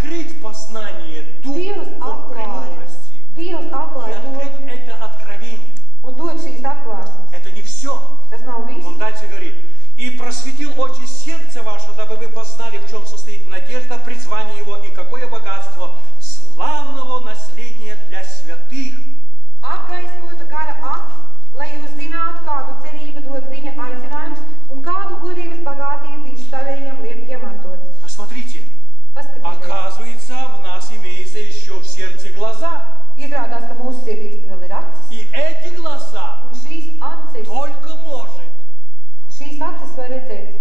открыть познание духа премудрости и открыть это откровение. Это не все. Он дальше говорит: и просветил очи сердца ваше, дабы вы познали, в чем состоит надежда, призвание его и какое богатство славного наследия для святых. Apgaismota gara aki, lai jūs zinātu, kādu cerību dod viņa aicinājums un kādu godības bagātību viņš savējiem liek iemantot. Посмотрите, оказывается, в нас имеется еще в сердце глаза. Izrādās, ka mūsu sirdīs vēl ir acis. И эти глаза Un šīs acis var redzēt.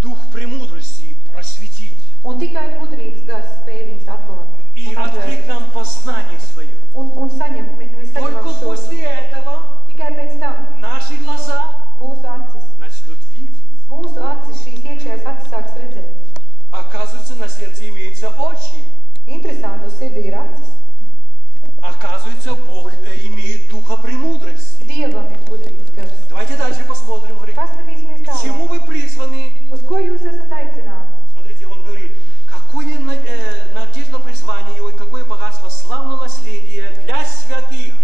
Дух премудрости просветить. Un tikai gudrības gars spēj viņus atklāt. И открыть нам познание свое. Un saņem Только после этого tikai pēc tam наши глаза mūsu acis, начнут видеть. mūsu acis, šīs iekšējās acis sāks redzēt. Оказывается, на сердце имеются очи. Interesanti, uz sirdī ir acis. Оказывается, Бог имеет духа премудрости. Dievam ir gudrības gars. Давайте дальше посмотрим. Говорит, Paskatīsimies к чему tālāk. вы призваны? Uz ko jūs esat aicināti? Смотрите, он говорит, какое надежда призвания его и какое богатство славного наследия для святых.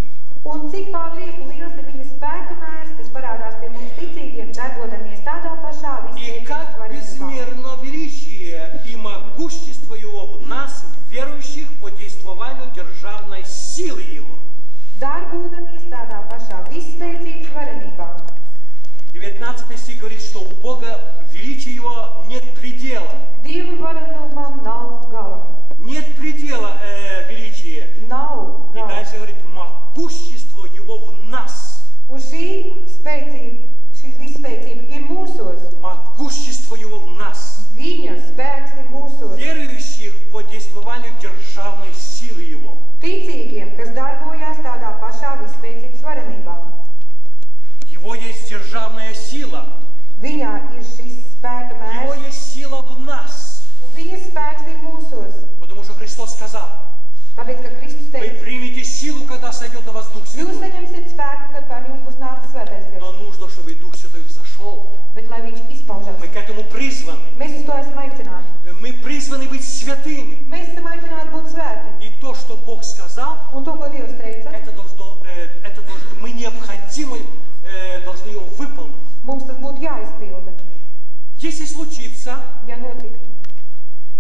Un cik pārlieku liels ir viņa spēka mērs, kas parādās pie mums ticīgiem, darbodamies tādā pašā И как visspēcības безмерно величие и могущество его в нас, верующих, по действованию державной силы его. Darbodamies tādā pašā visspēcības varenībā. 19 стих говорит, что у Бога величия его нет предела. Dieva varenumam nav gala. Нет предела величия. Nav И gala. дальше говорит, могущество его в нас. Un šī visspēcība ir mūsos. Могущество его в нас. Viņa spēks ir mūsos. Верующих по действованию державной силы его. Ticīgiem, kas darbojās tādā pašā visspēcības varenībā. Его есть державная сила. Viņā ir šis spēka Его mērs. есть сила в нас. Un viņa spēks ir mūsos. Потому что Христос сказал, Tāpēc, ka Kristus вы teica, примете силу, когда сойдет на вас Дух jūs Святой. saņemsiet spēku, kad pār jums būs nācis svētais Но gars. нужно, чтобы Дух Святой взошел. Bet, lai viņš izpaužās, Мы к этому призваны. mēs uz to esam aicināti. Мы призваны быть святыми. Mēs esam aicināti būt svēti. И то, что Бог сказал, Un to, ko Dievs teica, мы необходимо должны его выполнить. mums tas būtu jāizpilda, Если случится, ja notiktu.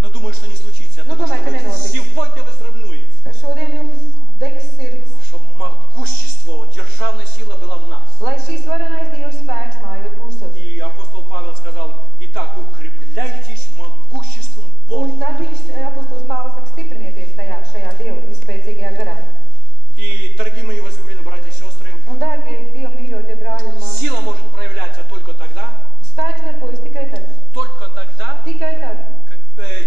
но думаю, что не случится, Ну, потому думаю, что это не вы notiks. сегодня возравнуете, Ka šodien jums degs sirds, чтобы могущество, державная сила была в нас. lai šīs varenais Dievs spēks mājot mūsos. И апостол Павел сказал, итак, укрепляйтесь могуществом Un Божьим. tad viņš apostols Pāvils saka, stiprinieties šajā Dieva vispēcīgajā garā. И, дорогие мои возлюбленные братья и сестры, Un, dārgie Dieva mīļotie brāļi un māsas, сила может проявляться только тогда, spēks darbojas tikai tad,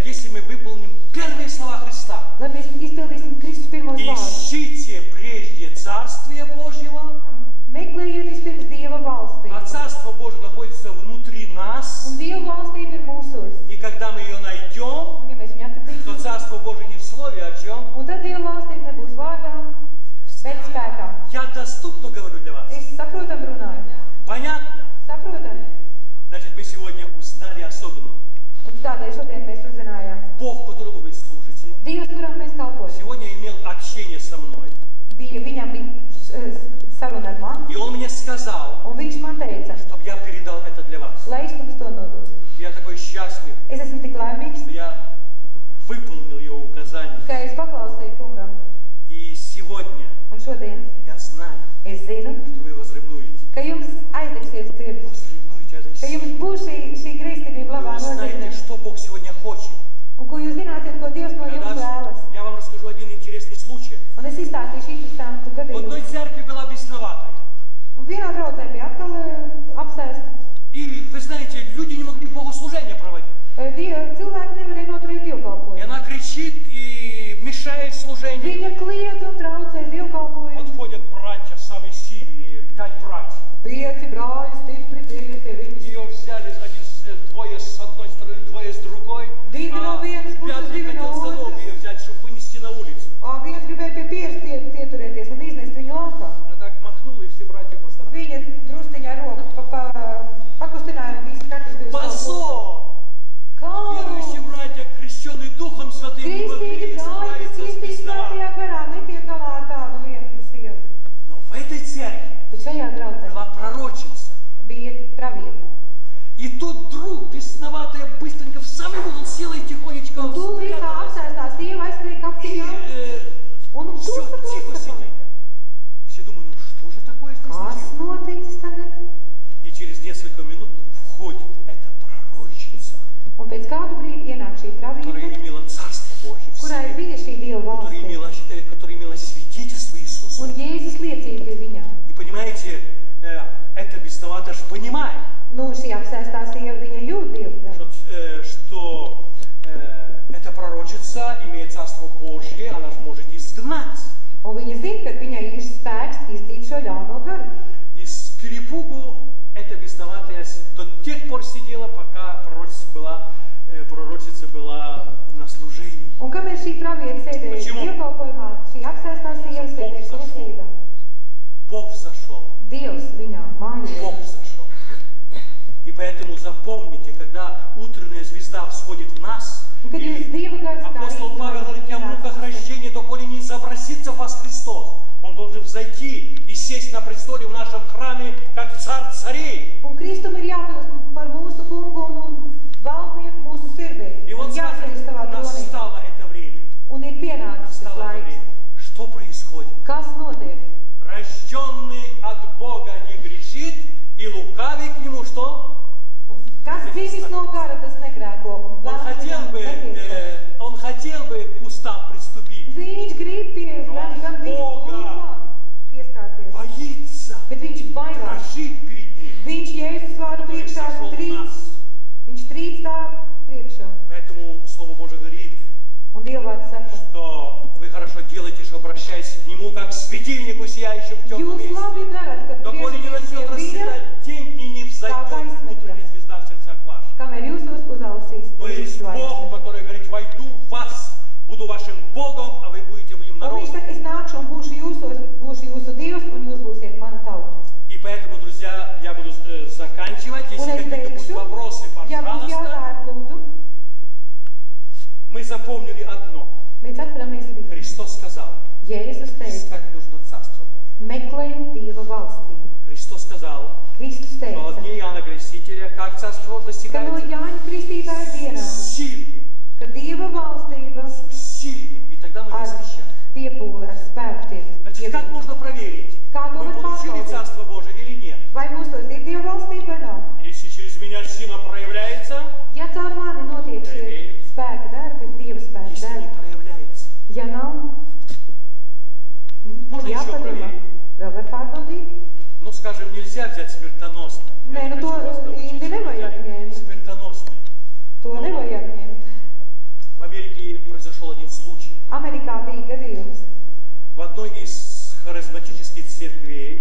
если мы выполним первые слова Христа. lai mēs izpildīsim Kristus pirmos vārdus. Ищите прежде Царствия Божьего, Meklējiet vispirms Dieva valstību. а Царство Божие находится внутри нас. Un Dieva valstība ir mūsos. И когда мы ее найдем, Un, ja mēs viņu то atradīsim, Царство Божие не в слове, а в чем? un tad Dieva valstība nebūs vārdā, bet spēkā. Я доступно говорю для вас. Es saprotam runāju. Понятно? Saprotam. Значит, мы сегодня узнали особенно. Un tādēļ šodien mēs uzzinājām. Бог, которому вы служите, Dievs, kuram mēs kalpojam, сегодня имел общение со мной. viņam bija saruna ar mani, И Он мне сказал, un viņš man teica, чтобы я передал это для вас. lai es jums to nodotu. Я такой счастлив, Es esmu tik laimīgs, что я выполнил его указания. ka es paklausīju kungam. И сегодня Un šodien я знаю, es zinu, что вы возревнуете. ka jums aizdegsies sirds, Возревнуете этой ka jums силой. būs šī greiztība Вы labā узнаете, nozīmē. что Бог сегодня хочет. Un ko jūs zināsiet, ko Dievs no jums vēlas. Я вам расскажу один интересный случай. Un es izstāstīšu interesantu В одной gadījumu. церкви была бесноватая. Un vienā draudzē bija atkal apsēsta. И, вы знаете, люди не могли богослужение проводить. Cilvēki nevarēja noturēt И dievkalpojumu. она кричит и мешает служению. Viņa kliedz un traucē dievkalpojumu. Подходят братья, самые сильные, 5 братьев. 5 brāļi stipri pieiet pie viņas. Ее взяли двое с одной стороны, двое с другой. Divi no vienas puses, Пятый divi no хотел за ноги otras. ее взять, чтобы вынести на улицу. Viens gribēja pie pieres pieturēties un iznest viņu laukā. Она так махнула, и все братья постарались. Viņa drusciņā ar roku pakustināja un visi katrs bija uz savu pusi. Позор! Kā? Верующие братья, крещенный Духом Святым не могли справиться с бесноватой. Но в этой церкви была пророчица. И тут вдруг бесноватая быстренько в самый угол села и тихонечко спряталась. Все, тихо сидит. Все думают, ну что же такое здесь случилось? И через несколько минут входит эта пророчица, которая имела Царство Божие в себе, которая имела свидетельство Иисуса. И понимаете, эта бесноватая же понимает, что эта пророчица имеет Царство Божье, она же может изгнать. И с перепугу эта бесноватая до тех пор сидела, пока пророчица была на служении. Почему? Бог взошел. Бог взошел. И поэтому запомните, когда утренняя звезда всходит в нас, апостол Павел говорит о муках рождения, доколе не изобразится в вас Христос. Он должен взойти и сесть на престоле в нашем храме, как царь царей. И вот скажем, настало это время. Настало это время. Что происходит? Рожденный от Бога не грешит, и лукавый к нему что? Он хотел бы к устам приступить, но Бога боится, дрожит перед ним, который сошел в нас. Поэтому Слово Божие говорит, что вы хорошо делаете, что обращаясь к Нему, как к светильнику, сияющему в темном месте, доколе не начнет расцветать день и не взойдет утренняя звезда в сердцах ваших. То есть Бог, который говорит, войду в вас, буду вашим Богом, а вы будете моим народом. И поэтому, друзья, я буду заканчивать. Если какие-то будут вопросы, пожалуйста. Мы запомнили одно. Христос сказал, искать нужно Царство Божие. Христос сказал, что от дней Иоанна Крестителя, как Царство достигается? Усилие. С усилием. И тогда мы возвещаем. Значит, как можно проверить, мы получили Царство Божие или нет? Если через меня сила проявляется, я верю. Если не проявляется, можно еще проверить. Ну, скажем, нельзя взять смертоносное. Я не хочу вас научить взять смертоносное. В Америке произошел один случай. В одной из харизматических церквей